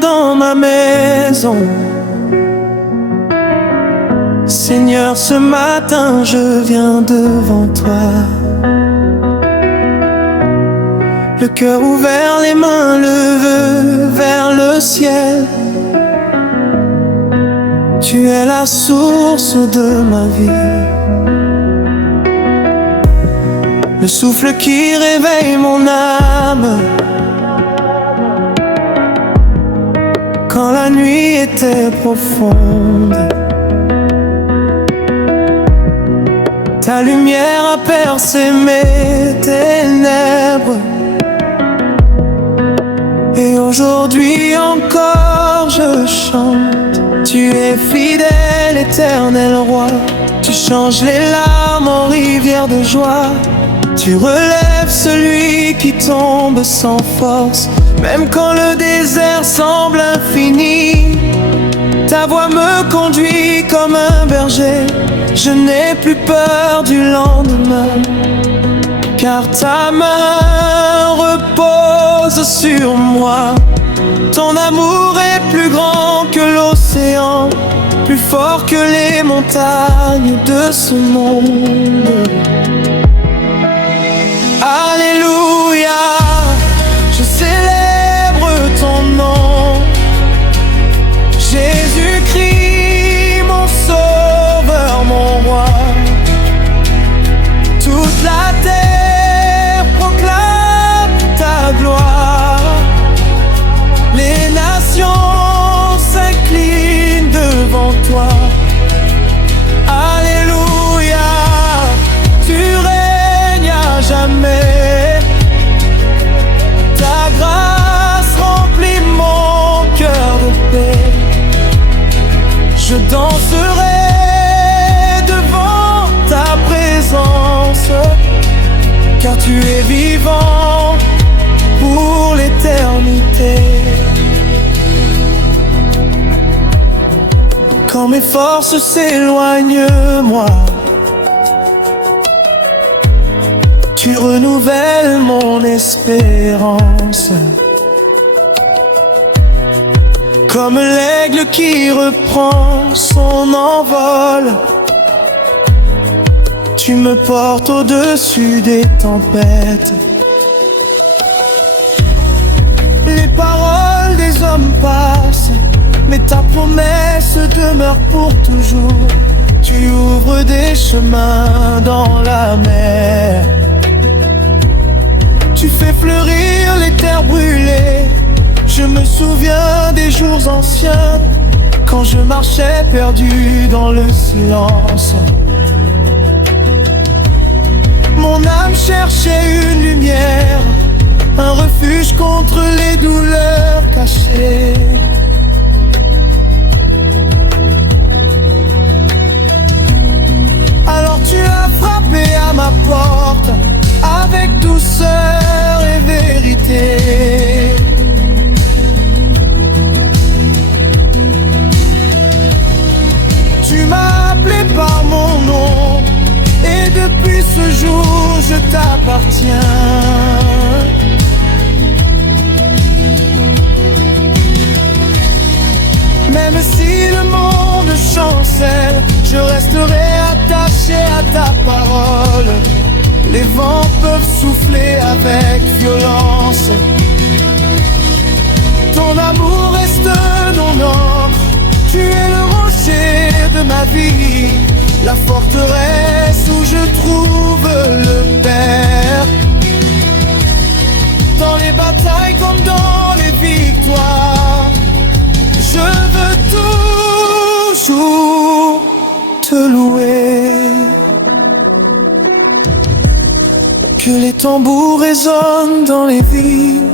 dans ma maison. Seigneur, ce matin je viens devant toi, le cœur ouvert, les mains levées vers le ciel. Tu es la source de ma vie, le souffle qui réveille mon âme quand la nuit était profonde. Ta lumière a percé mes ténèbres, et aujourd'hui encore je chante. Tu es fidèle, éternel roi. Tu changes les larmes en rivières de joie. Tu relèves celui qui tombe sans force, même quand le désert semble infini. Ta voix me conduit comme un berger. Je n'ai plus peur du lendemain, car ta main repose sur moi. Ton amour est plus grand que l'océan, plus fort que les montagnes de ce monde. Alléluia, je célèbre ton nom. Jésus-Christ, mon sauveur, mon roi. Toute la terre proclame ta gloire. Les nations s'inclinent devant toi. Alléluia, tu règnes à jamais. Ta grâce remplit mon cœur de paix. Je danserai devant ta présence, car tu es vivant pour l'éternité. Quand mes forces s'éloignent, moi, tu renouvelles mon espérance. Comme l'aigle qui reprend son envol, tu me portes au-dessus des tempêtes. Les paroles des hommes passent, mais ta promesse demeure pour toujours. Tu ouvres des chemins dans la mer. Tu fais fleurir les terres brûlées. Je me souviens des jours anciens, quand je marchais perdu dans le silence. Mon âme cherchait une lumière, un refuge contre les douleurs cachées. Alors tu as frappé à ma porte, avec douceur et vérité. Tu m'as appelé par mon nom, et depuis ce jour je t'appartiens. Même si le monde chancelle, je resterai attaché à ta parole. Les vents peuvent souffler avec violence, ton amour reste mon ancre. Tu es le rocher de ma vie, la forteresse où je trouve le Père. Dans les batailles comme dans les victoires, je veux toujours te louer. Que les tambours résonnent dans les villes,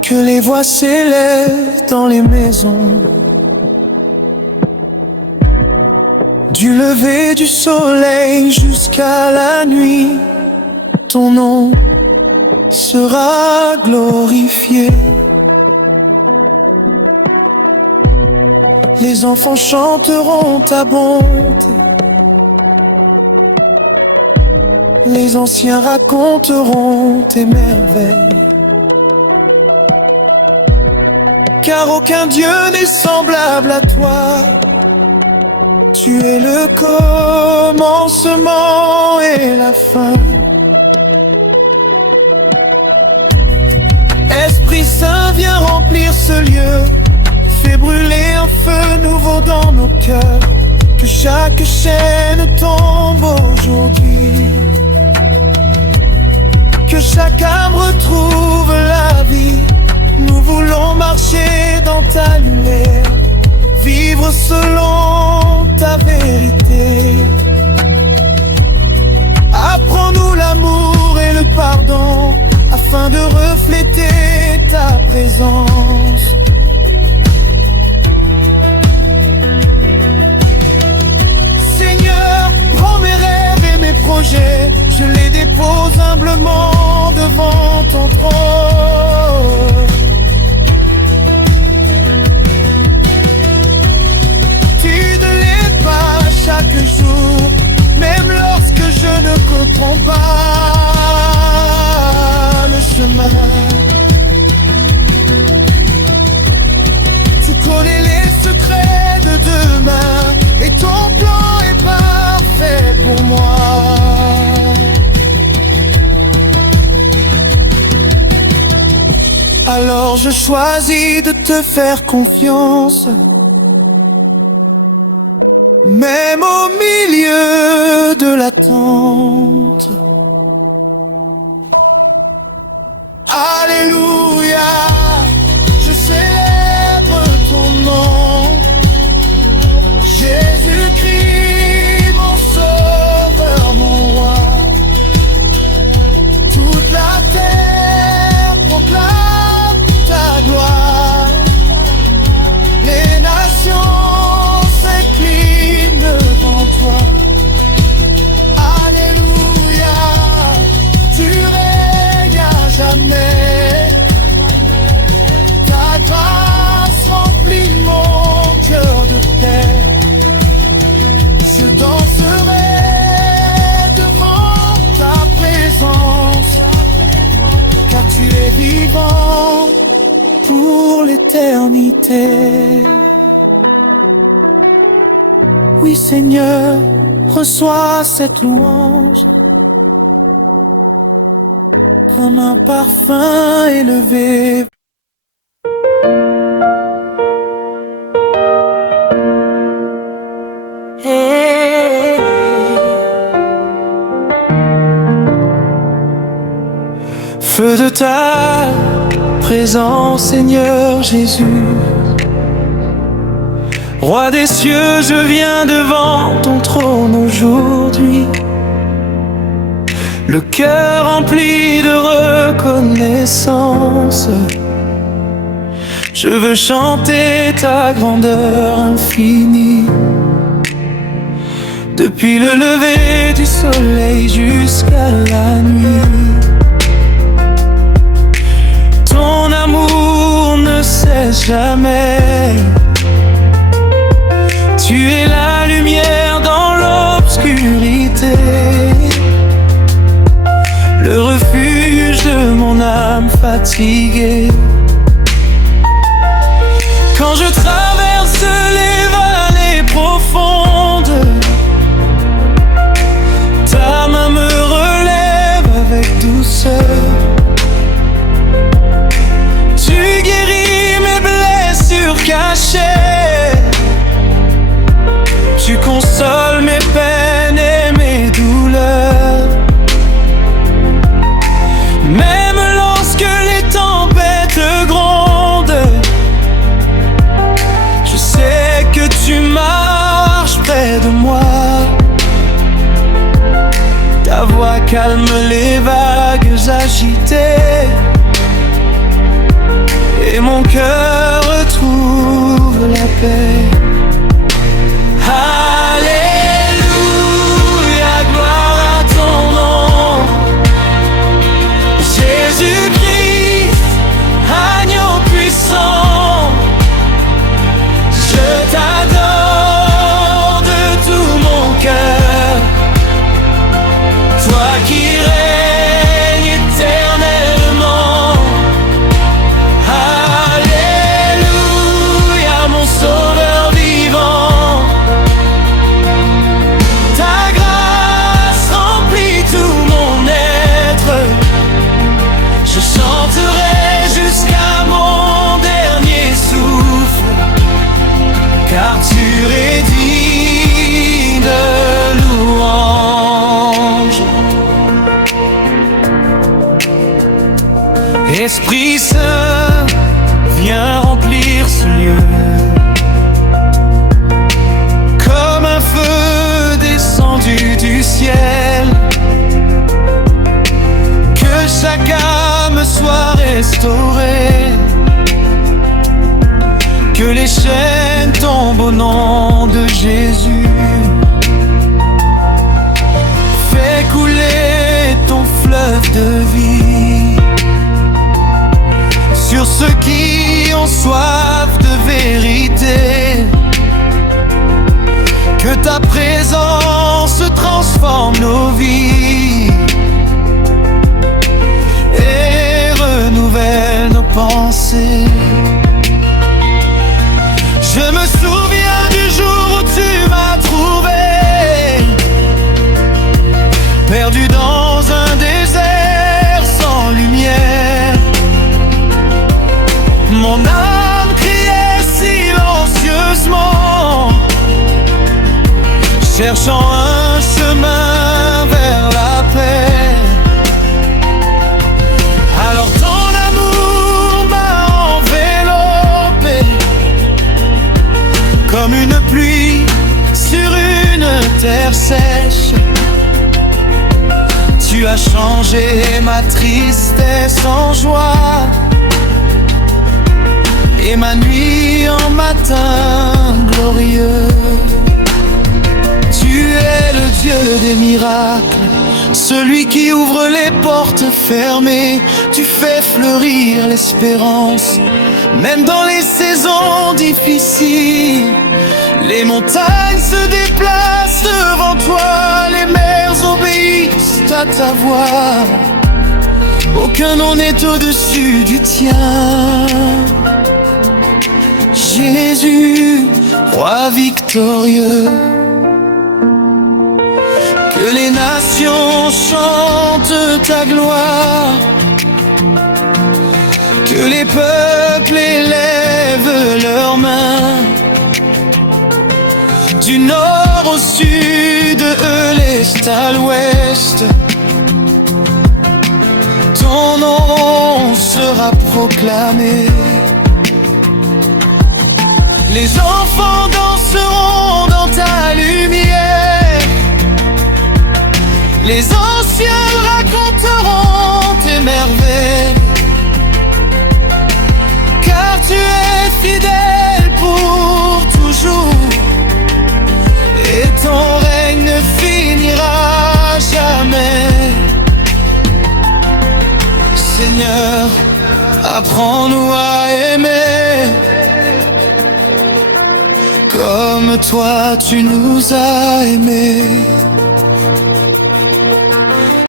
que les voix s'élèvent dans les maisons. Du lever du soleil jusqu'à la nuit, ton nom sera glorifié. Les enfants chanteront ta bonté, les anciens raconteront tes merveilles. car aucun Dieu n'est semblable à toi. Tu es le commencement et la fin. Esprit Saint, viens remplir ce lieu. Fais brûler un feu nouveau dans nos cœurs. Que chaque chaîne tombe aujourd'hui. Que chaque âme retrouve la vie. Nous voulons marcher dans ta lumière, vivre selon ta vérité. Apprends-nous l'amour et le pardon, afin de refléter ta présence. Seigneur, prends mes rêves et mes projets, je les dépose humblement devant ton trône. Tu ne l'es pas chaque jour, même lorsque je ne comprends pas le chemin. Tu connais les secrets de demain, et ton plan est parfait pour moi. Alors je choisis de te faire confiance, même au milieu de l'attente. Alléluia, je célèbre ton nom. Jésus-Christ, mon sauveur, mon roi. Toute la terre proclame ta gloire. Les nations s'inclinent devant toi. Alléluia, tu règnes à jamais. Ta grâce remplit mon cœur de paix. Je danserai devant ta présence, car tu es vivant pour l'éternité. Oui Seigneur, reçois cette louange comme un parfum élevé. Hey. Feu de ta présence, Seigneur Jésus. Roi des cieux, je viens devant ton trône aujourd'hui, le cœur rempli de reconnaissance. Je veux chanter ta grandeur infinie, depuis le lever du soleil jusqu'à la nuit. Ton amour ne cesse jamais. Tu es la lumière dans l'obscurité, le refuge de mon âme fatiguée. Quand je traverse les vallées profondes, ta main me relève avec douceur. Tu guéris mes blessures cachées. Tu consoles mes peines et mes douleurs. Même lorsque les tempêtes grondent, je sais que tu marches près de moi. Ta voix calme les vagues agitées, et mon cœur retrouve la paix. Alléluia, gloire à ton nom. Jésus-Christ, agneau puissant, je t'adore de tout mon cœur. Toi qui règnes éternellement. Alléluia. restaurer, que les chaînes tombent au nom de Jésus. Fais couler ton fleuve de vie sur ceux qui ont soif de vérité. Que ta présence transforme nos vies et renouvelle nos pensées. Je me souviens du jour où tu m'as trouvé, perdu dans un désert sans lumière. Mon âme criait silencieusement, cherchant un chemin vers la paix. Alors ton amour m'a enveloppé comme une pluie sur une terre sèche. Tu as changé ma tristesse en joie et ma nuit en matin glorieux. Tu es le Dieu des miracles, celui qui ouvre les portes fermées. Tu fais fleurir l'espérance, même dans les saisons difficiles. Les montagnes se déplacent devant toi, les mers obéissent à ta voix. Aucun nom n'est au-dessus du tien. Jésus, roi victorieux. Que les nations chantent ta gloire, que les peuples élèvent leurs mains. Du nord au sud, de l'est à l'ouest, ton nom sera proclamé. Les enfants danseront dans ta lumière, les anciens raconteront tes merveilles. Car tu es fidèle pour toujours, et ton règne ne finira jamais. Seigneur, apprends-nous à aimer comme toi tu nous as aimés.